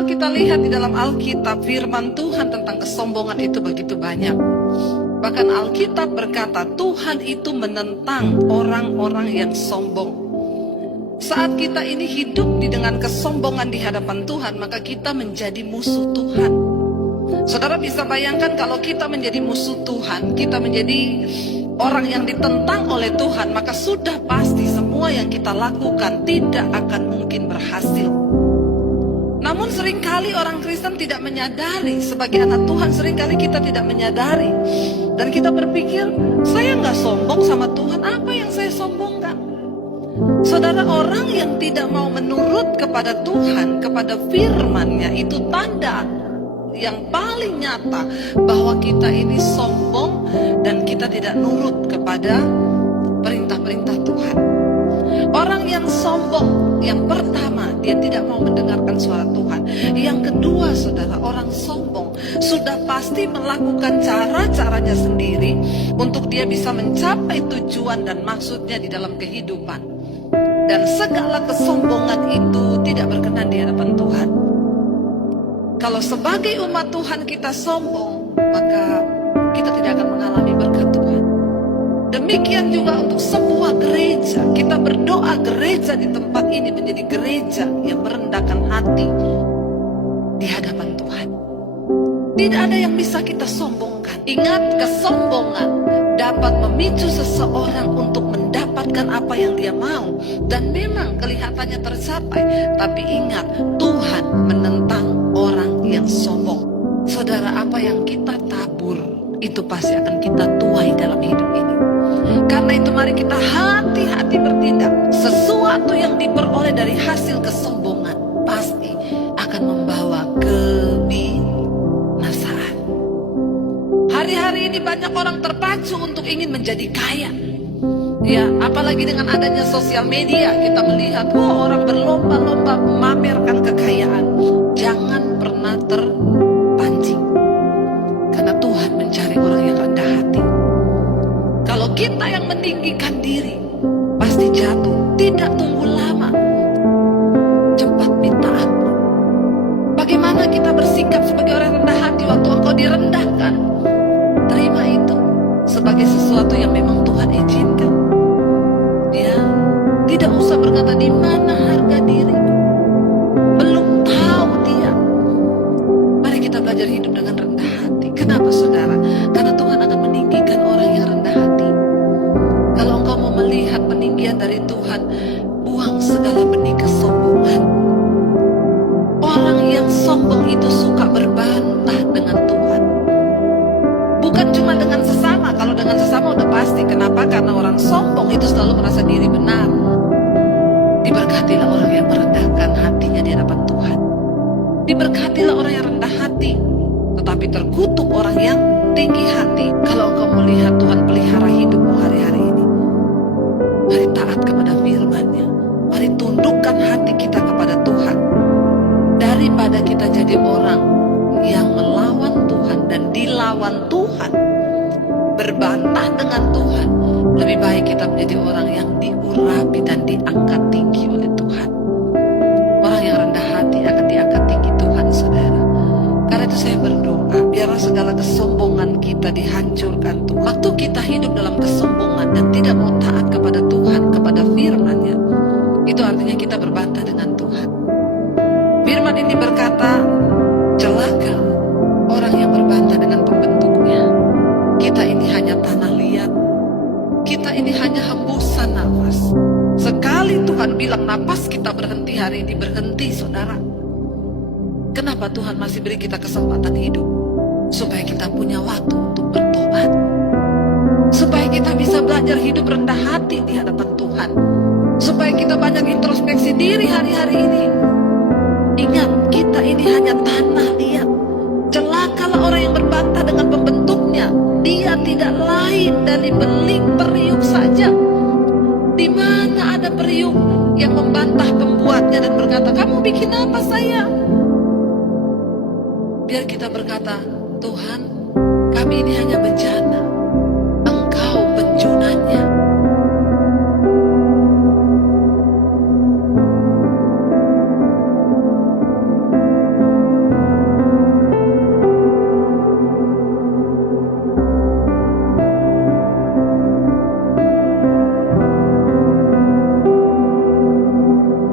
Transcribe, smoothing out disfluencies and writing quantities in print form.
Kalau kita lihat di dalam Alkitab, firman Tuhan tentang kesombongan itu begitu banyak. Bahkan Alkitab berkata Tuhan itu menentang orang-orang yang sombong. Saat kita ini hidup dengan kesombongan di hadapan Tuhan, maka kita menjadi musuh Tuhan. Saudara bisa bayangkan kalau kita menjadi musuh Tuhan, kita menjadi orang yang ditentang oleh Tuhan, maka sudah pasti semua yang kita lakukan tidak akan mungkin berhasil. Namun seringkali orang Kristen tidak menyadari, sebagai anak Tuhan seringkali kita tidak menyadari. Dan kita berpikir, saya nggak sombong sama Tuhan, apa yang saya sombongkan? Saudara, orang yang tidak mau menurut kepada Tuhan, kepada firman-Nya, itu tanda yang paling nyata bahwa kita ini sombong dan kita tidak nurut kepada perintah-perintah Tuhan. Orang yang sombong, yang pertama, dia tidak mau mendengarkan suara Tuhan. Yang kedua, saudara, orang sombong sudah pasti melakukan cara-caranya sendiri untuk dia bisa mencapai tujuan dan maksudnya di dalam kehidupan. Dan segala kesombongan itu tidak berkenan di hadapan Tuhan. Kalau sebagai umat Tuhan kita sombong, maka kita tidak akan mengalami berkat Tuhan. Demikian juga untuk sebuah gereja. Kita berdoa gereja di tempat ini menjadi gereja yang merendahkan hati di hadapan Tuhan. Tidak ada yang bisa kita sombongkan. Ingat, kesombongan dapat memicu seseorang untuk mendapatkan apa yang dia mau. Dan memang kelihatannya tercapai. Tapi ingat, Tuhan menentang orang yang sombong. Saudara, apa yang kita tabur, itu pasti akan kita tuai dalam hidup ini. Karena itu mari kita hati-hati bertindak. Sesuatu yang diperoleh dari hasil kesombongan pasti akan membawa kebinasaan. Hari-hari ini banyak orang terpacu untuk ingin menjadi kaya. Ya, apalagi dengan adanya sosial media, kita melihat orang berlomba-lomba memamerkan kekayaan. Jangan pernah terpancing. Karena Tuhan mencari orang yang rendah hati. Kalau kita yang meninggikan diri, pasti jatuh. Tidak tunggu lama, cepat minta ampun. Bagaimana kita bersikap sebagai orang rendah hati waktu engkau direndahkan? Terima itu sebagai sesuatu yang memang Tuhan izinkan. Ya, tidak usah berkata di mana harga diri. Belum tahu dia. Mari kita belajar hidup dengan rendah hati. Kenapa, saudara? Karena Tuhan akan meninggikan orang yang rendah hati. Kalau engkau mau melihat peninggian dari Tuhan, buang segala benih kesombongan. Orang yang sombong itu suka berbantah dengan Tuhan. Bukan cuma dengan sesama. Kalau dengan sesama udah pasti. Kenapa? Karena orang sombong itu selalu merasa diri benar. Diberkatilah orang yang merendahkan hatinya di hadapan Tuhan. Diberkatilah orang yang rendah hati. Tetapi terkutuk orang yang tinggi hati. Kalau engkau melihat Tuhan pelihara hidupmu hari-hari ini, mari taat kepada firman-Nya. Mari tundukkan hati kita kepada Tuhan. Daripada kita jadi orang yang melawan Tuhan dan dilawan Tuhan, berbantah dengan Tuhan, lebih baik kita menjadi orang yang diurapi dan diangkat tinggi oleh Tuhan. Orang yang rendah hati akan diangkat tinggi Tuhan, saudara. Karena itu saya berdoa, biarlah segala kesombongan kita dihancurkan Tuhan. Waktu kita hidup dalam kesombongan dan tidak mau taat kepada Tuhan, kepada firman-Nya, itu artinya kita berbantah dengan Tuhan. Firman ini berkata, celaka orang yang berbantah dengan pembentuknya. Kita ini hanya tanah liat. Kita ini hanya hembusan nafas. Sekali Tuhan bilang napas kita berhenti hari ini, berhenti, saudara. Kenapa Tuhan masih beri kita kesempatan hidup? Supaya kita punya waktu untuk bertobat. Supaya kita bisa belajar hidup rendah hati di hadapan Tuhan. Supaya kita banyak introspeksi diri hari-hari ini. Ingat, kita ini hanya tanah liat. Celakalah orang yang berbantah dengan pembentuknya. Dia tidak lain dari beling periuk saja. Di mana ada periuk yang membantah pembuatnya dan berkata, kamu bikin apa saya? Biar kita berkata, Tuhan, kami ini hanya bejana.